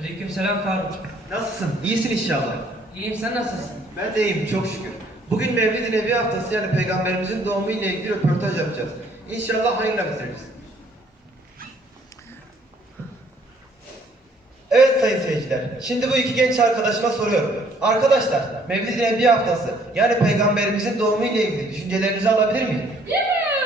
Aleykümselam Faruk. Nasılsın? İyisin inşallah. İyiyim sen nasılsın? Ben de iyiyim çok şükür. Bugün Mevlid-i Nebi haftası yani peygamberimizin doğumu ile ilgili röportaj yapacağız. İnşallah hayırla bitiririz. Evet sayın seyirciler. Şimdi bu iki genç arkadaşıma soruyorum. Arkadaşlar Mevlid-i Nebi haftası yani peygamberimizin doğumu ile ilgili düşüncelerinizi alabilir miyim? Yuhuu!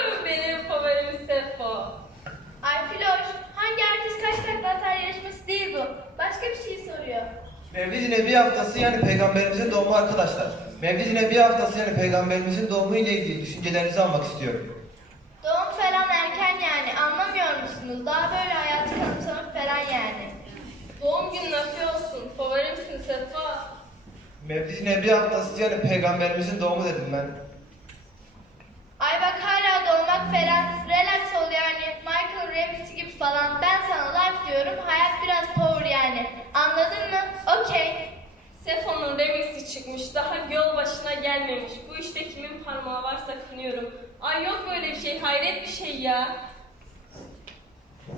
Mevlid-i Nebi haftası yani peygamberimizin doğumu arkadaşlar. Mevlid-i Nebi haftası yani peygamberimizin doğumu ile ilgili düşüncelerinizi almak istiyorum. Doğum falan erken yani, anlamıyor musunuz? Daha böyle hayatı kanıtsamak falan yani. Doğum günün afiyet olsun. Favorimsin Sefo. Mevlid-i Nebi haftası yani peygamberimizin doğumu dedim ben. Ay bak hala doğmak falan, relax ol yani. Michael Remix gibi falan. Ben sana life diyorum, hayat biraz power yani. Okey. Sefo'nun remixi çıkmış. Daha göl başına gelmemiş. Bu işte kimin parmağı varsa kınıyorum. Ay yok böyle bir şey. Hayret bir şey ya.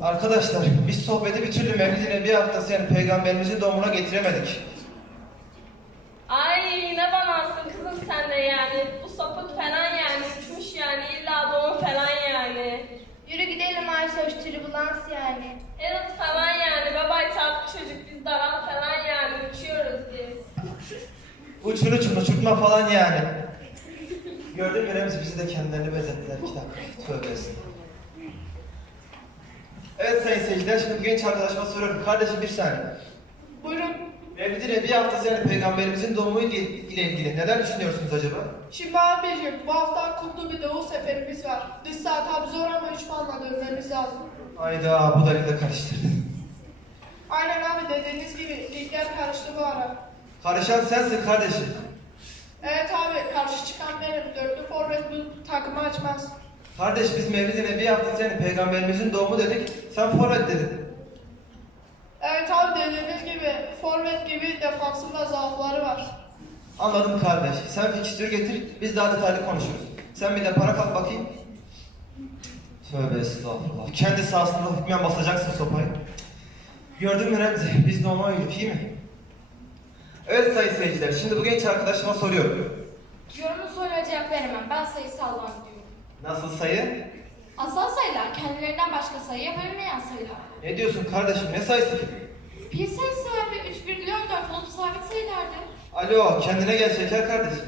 Arkadaşlar biz sohbeti bir türlü Mevlid-i Nebi haftası yani peygamberimizin doğumuna getiremedik. Ay ne banansın kızım sen de yani. Bu sapık falan yani. Uçmuş yani. İlla doğum falan yani. Yürü gidelim Aysoş, tribulans yani. Evet falan yani. Babay tatlı çocuk. Biz daral falan yani. Uçuyoruz biz. Uçur uçur uçurtma falan yani. Gördün mü Remzi bizi de kendilerini benzettiler. Bir dakika tövbe estağfurullah. Evet sayın seyirciler şimdi genç arkadaşıma soruyorum. Kardeşim bir saniye. Buyurun. Mevlid-i Nebi haftası yani peygamberimizin doğumu ile ilgili neler düşünüyorsunuz acaba? Şimdi abicim bu hafta kutlu bir doğu seferimiz var. Dış saat abi zor ama 3 puanla dönmemiz lazım. Hayda bu da da karıştırdı. Aynen abi dediğiniz gibi ligler karıştı bu ara. Karışan sensin kardeşim. Evet abi karşı çıkan benim. Dörtlü forvet bu takımı açmaz. Kardeş biz Mevlid-i Nebi haftası yani peygamberimizin doğumu dedik. Sen forvet dedin. Evet abi dediğiniz gibi forvet gibi defansında zaafları var. Anladım kardeş. Sen fikstürü getir, biz daha detaylı konuşuruz. Sen bir de para kalk bakayım. Tövbe estağfurullah. Kendi sahasında hükmen basacaksın sopayı. Gördün mü Remzi? Biz de ona uyduk iyi mi? Evet sayın seyirciler, şimdi bu genç arkadaşıma soruyorum. Yorumun soruna cevap veremem. Ben sayısaldan diyorum. Nasıl sayı? Asal sayılar kendilerinden başka sayıya bölünmeyen sayılar. Ne diyorsun kardeşim? Ne sayısı? Bir sayısı abi 3 virgül 14 olup sabit sayılardır. Alo, kendine gel şeker kardeşim.